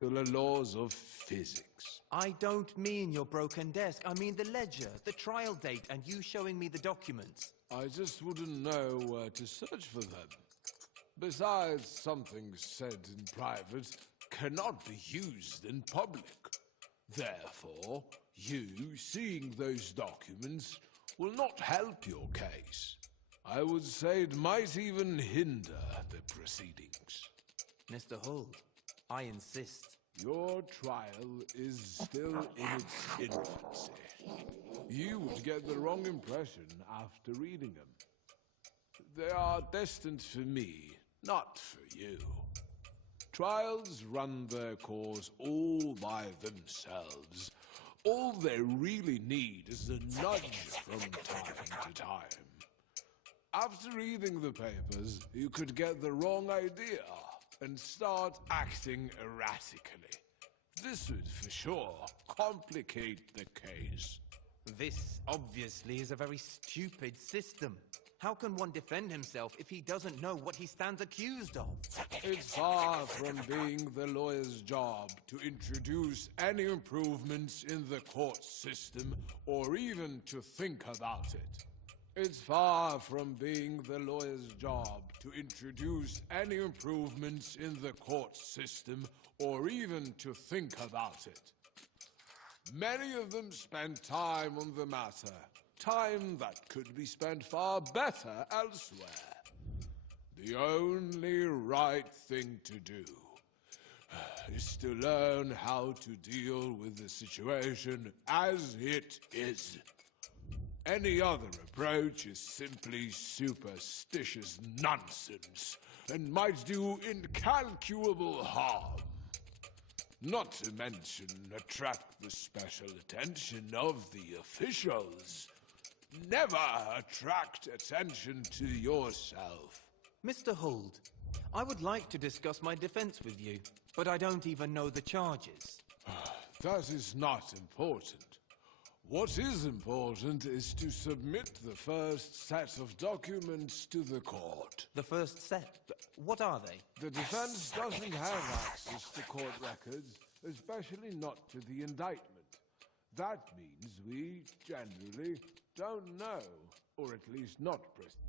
to the laws of physics. I don't mean your broken desk. I mean the ledger, the trial date, and you showing me the documents. I just wouldn't know where to search for them. Besides, something said in private cannot be used in public. Therefore, you seeing those documents will not help your case. I would say it might even hinder the proceedings. Mr. Holt, I insist. Your trial is still in its infancy. You would get the wrong impression after reading them. They are destined for me, not for you. Trials run their course all by themselves. All they really need is a nudge from time to time. After reading the papers, you could get the wrong idea and start acting erratically. This would for sure complicate the case. This obviously is a very stupid system. How can one defend himself if he doesn't know what he stands accused of? It's far from being the lawyer's job to introduce any improvements in the court system or even to think about it. It's far from being the lawyer's job to introduce any improvements in the court system or even to think about it. Many of them spend time on the matter, time that could be spent far better elsewhere. The only right thing to do is to learn how to deal with the situation as it is. Any other approach is simply superstitious nonsense and might do incalculable harm. Not to mention attract the special attention of the officials. Never attract attention to yourself. Mr. Holt, I would like to discuss my defense with you, but I don't even know the charges. That is not important. What is important is to submit the first set of documents to the court. The first set? What are they? The defense doesn't have access to court records, especially not to the indictment. That means we generally don't know, or at least not precisely.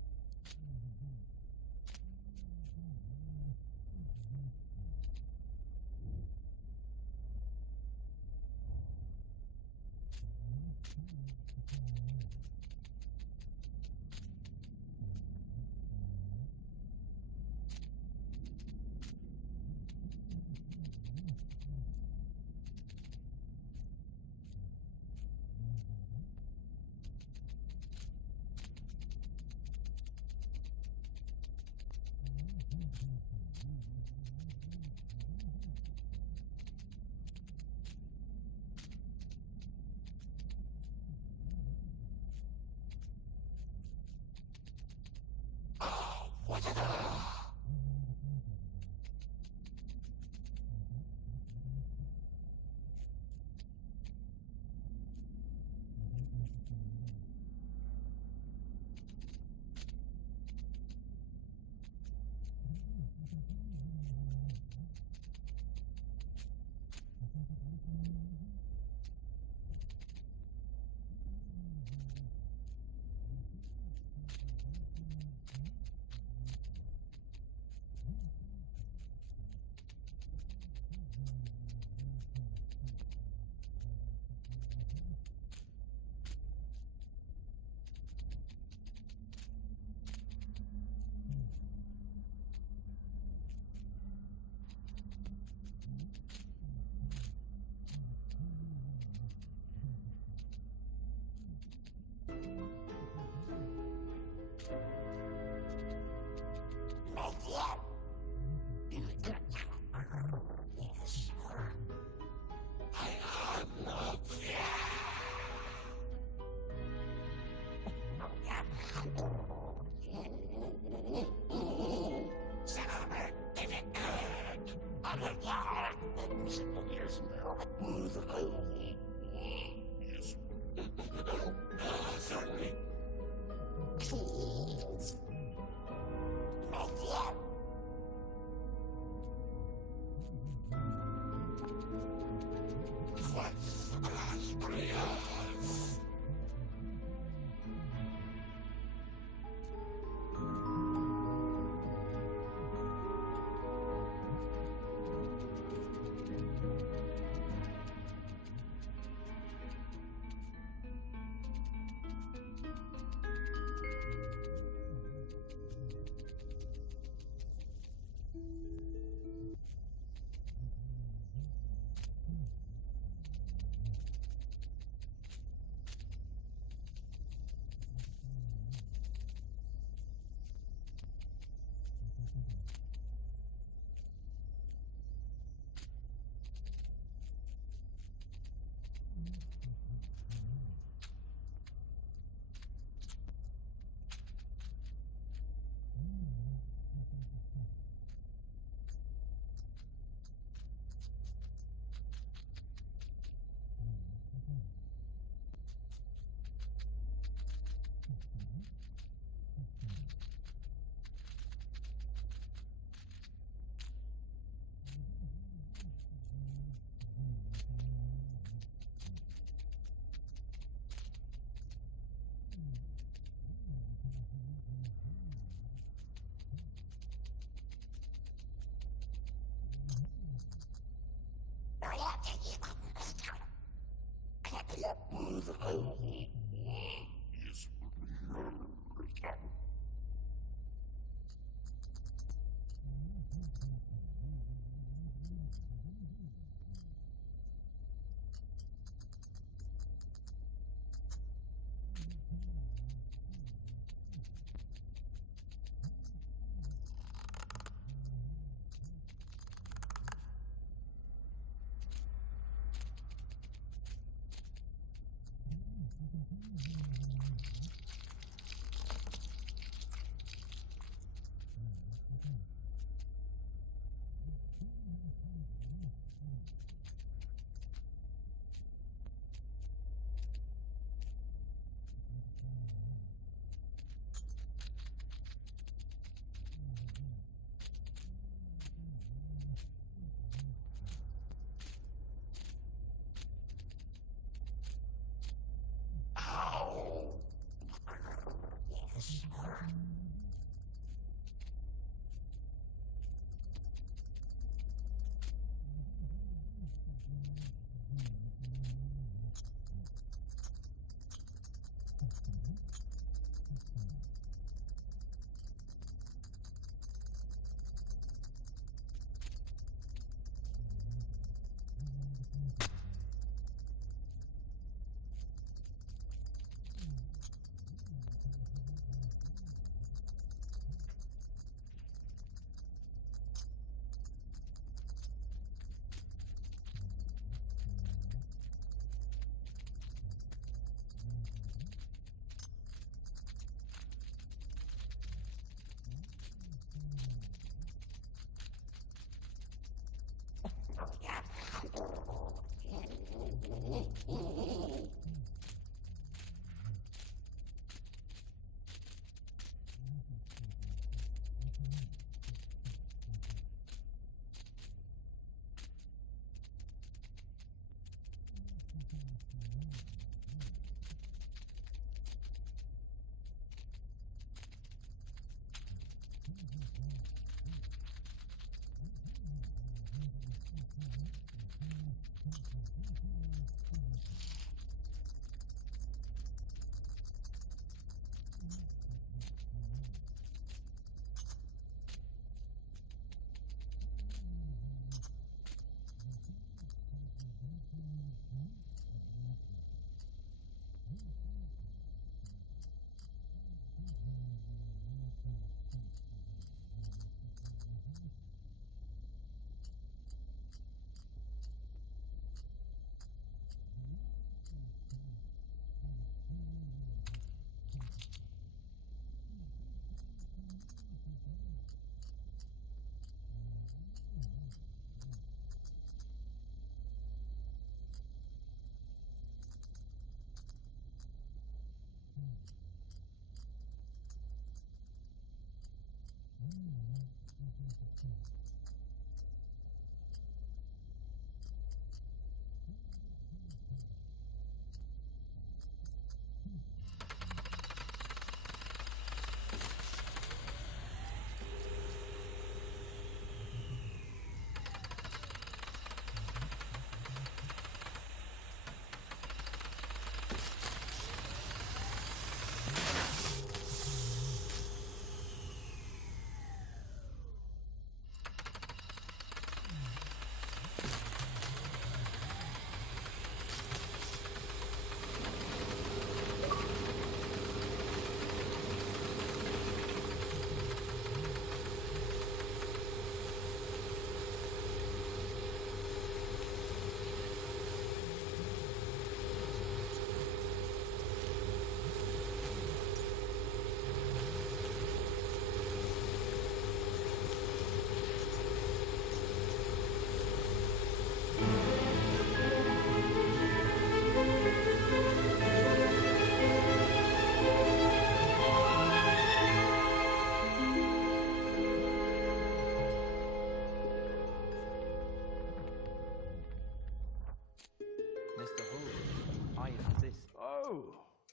I insist. Oh,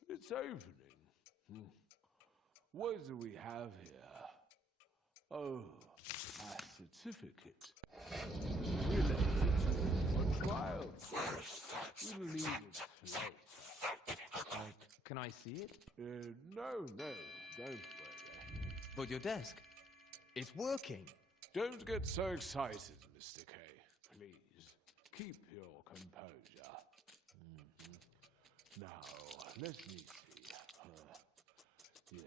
it's opening. What do we have here? Oh, a certificate. Related to a trial. We'll leave it for later. Can I see it? No, don't worry. But your desk. It's working. Don't get so excited, Mr. K. Please, keep your composure. Now, let me see. Yes,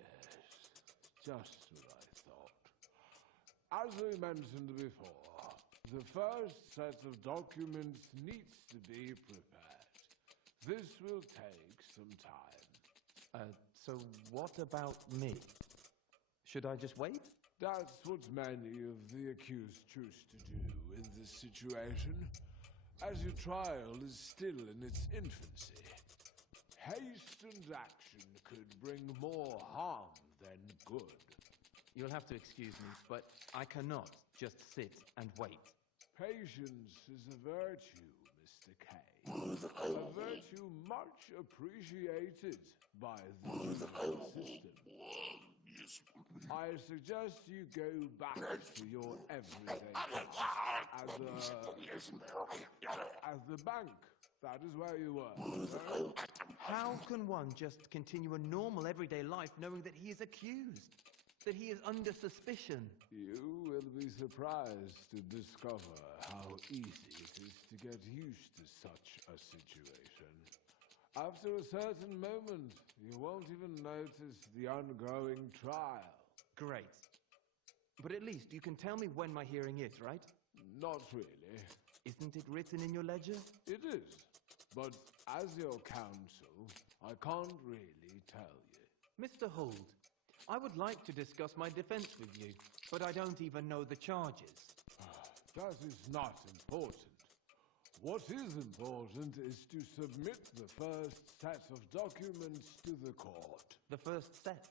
just what I thought. As we mentioned before, the first set of documents needs to be prepared. This will take some time. So what about me? Should I just wait? That's what many of the accused choose to do in this situation, as your trial is still in its infancy. Hastened action could bring more harm than good. You'll have to excuse me, but I cannot just sit and wait. Patience is a virtue, Mr. K. A virtue much appreciated by the legal system. I suggest you go back to your everyday life at the bank. That is where you were. How can one just continue a normal everyday life knowing that he is accused? That he is under suspicion? You will be surprised to discover how easy it is to get used to such a situation. After a certain moment, you won't even notice the ongoing trial. Great. But at least you can tell me when my hearing is, right? Not really. Isn't it written in your ledger? It is. But as your counsel, I can't really tell you. Mr. Holt, I would like to discuss my defense with you, but I don't even know the charges. That is not important. What is important is to submit the first set of documents to the court. The first set?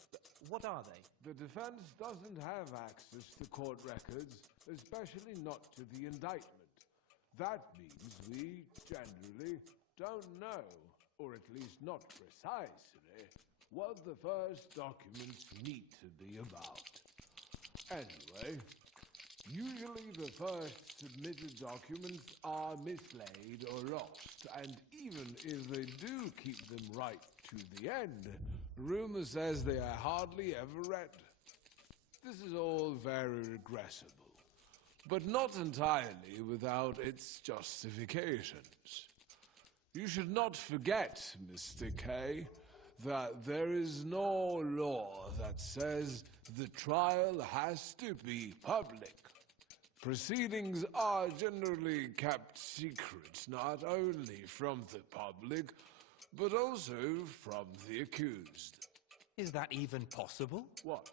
What are they? The defense doesn't have access to court records, especially not to the indictment. That means we generally don't know, or at least not precisely, what the first documents need to be about. Anyway, usually the first submitted documents are mislaid or lost, and even if they do keep them right to the end, rumor says they are hardly ever read. This is all very regressible, but not entirely without its justifications. You should not forget, Mr. K, that there is no law that says the trial has to be public. Proceedings are generally kept secret, not only from the public, but also from the accused. Is that even possible? What?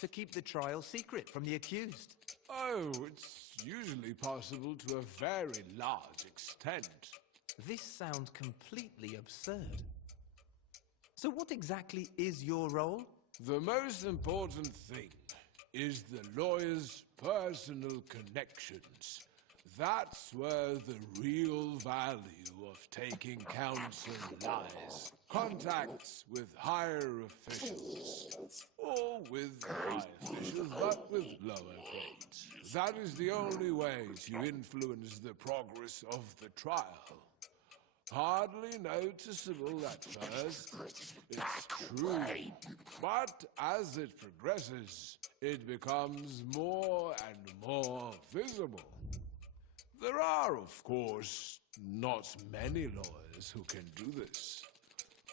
To keep the trial secret from the accused? Oh, it's usually possible to a very large extent. This sounds completely absurd. So what exactly is your role? The most important thing is the lawyer's personal connections. That's where the real value of taking counsel lies. Contacts with higher officials. Or with high officials, but with lower grades. That is the only way to influence the progress of the trial. Hardly noticeable at first, it's true. But as it progresses, it becomes more and more visible. There are, of course, not many lawyers who can do this.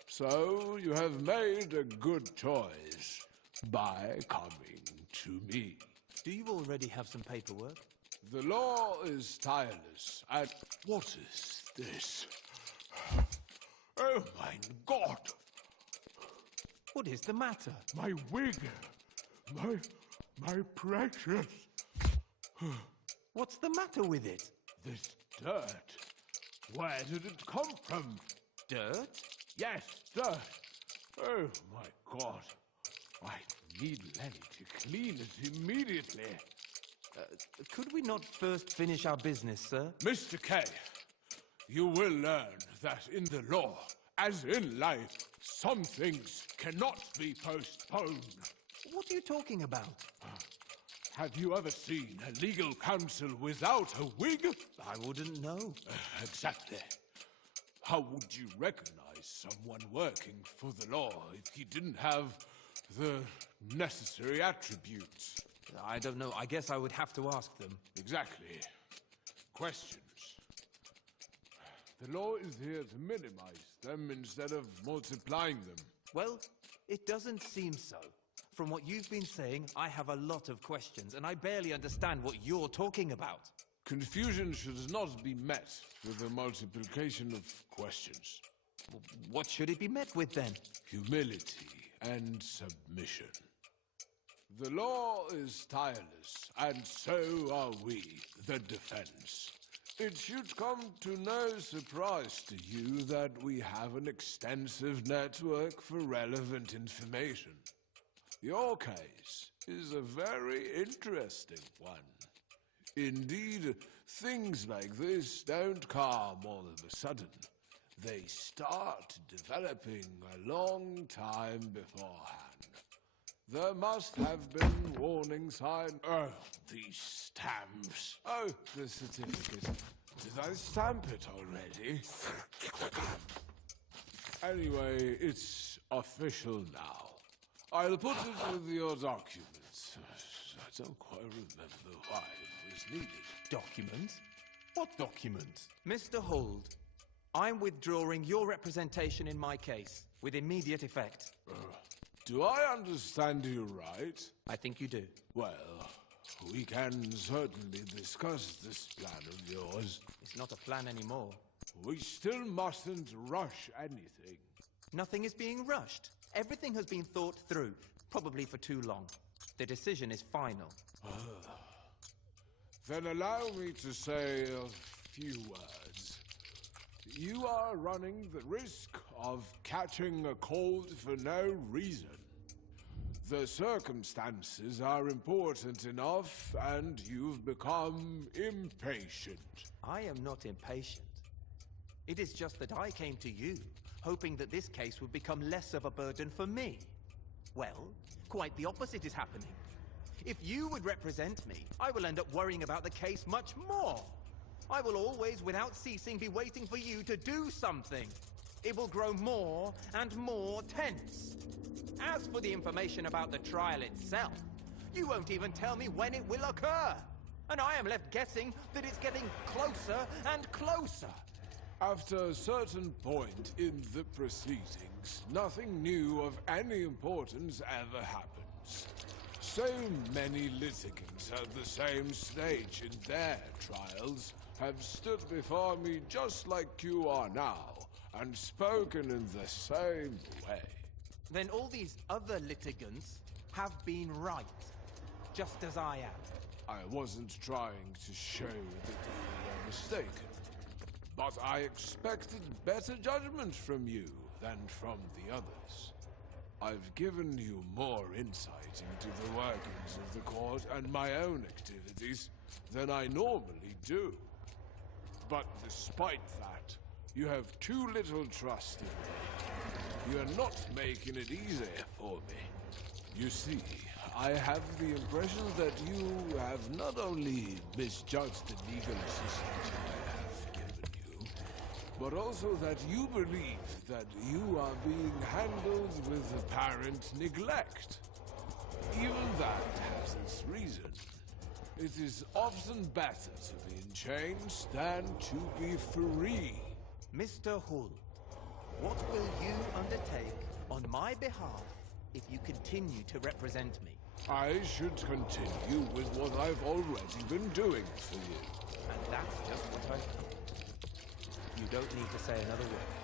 So you have made a good choice by coming to me. Do you already have some paperwork? The law is tireless, and what is this? Oh my God! What is the matter? My wig! My precious! What's the matter with it? This dirt! Where did it come from? Dirt? Yes, dirt! Oh my God! I need Lenny to clean it immediately. Could we not first finish our business, sir? Mr. K, you will learn that in the law, As in life, some things cannot be postponed. What are you talking about? Have you ever seen a legal counsel without a wig? I wouldn't know. Exactly. How would you recognize someone working for the law if he didn't have the necessary attributes? I don't know. I guess I would have to ask them. Exactly. Questions. The law is here to minimize them instead of multiplying them. Well, it doesn't seem so. From what you've been saying, I have a lot of questions, and I barely understand what you're talking about. Confusion should not be met with a multiplication of questions. What should it be met with, then? Humility and submission. The law is tireless, and so are we, the defense. It should come to no surprise to you that we have an extensive network for relevant information. Your case is a very interesting one. Indeed, things like this don't come all of a sudden. They start developing a long time beforehand. There must have been warning signs. Oh, these stamps. Oh, the certificate. Did I stamp it already? Anyway, it's official now. I'll put it with your documents. I don't quite remember why it was needed. Documents? What documents? Mr. Hold, I'm withdrawing your representation in my case, with immediate effect. Do I understand you right? I think you do. Well, we can certainly discuss this plan of yours. It's not a plan anymore. We still mustn't rush anything. Nothing is being rushed. Everything has been thought through, probably for too long. The decision is final. Then allow me to say a few words. You are running the risk of catching a cold for no reason. The circumstances are important enough, and you've become impatient. I am not impatient. It is just that I came to you, hoping that this case would become less of a burden for me. Well, quite the opposite is happening. If you would represent me, I will end up worrying about the case much more. I will always, without ceasing, be waiting for you to do something. It will grow more and more tense. As for the information about the trial itself, you won't even tell me when it will occur. And I am left guessing that it's getting closer and closer. After a certain point in the proceedings, nothing new of any importance ever happens. So many litigants at the same stage in their trials have stood before me just like you are now, and spoken in the same way. Then all these other litigants have been right, just as I am. I wasn't trying to show that you were mistaken, but I expected better judgment from you than from the others. I've given you more insight into the workings of the court and my own activities than I normally do. But despite that, you have too little trust in me. You're not making it easier for me. You see, I have the impression that you have not only misjudged the legal assistance I have given you, but also that you believe that you are being handled with apparent neglect. Even that has its reason. It is often better to be in chains than to be free. Mr. Hull, what will you undertake on my behalf if you continue to represent me? I should continue with what I've already been doing for you. And that's just what I thought. You don't need to say another word.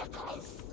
suckers!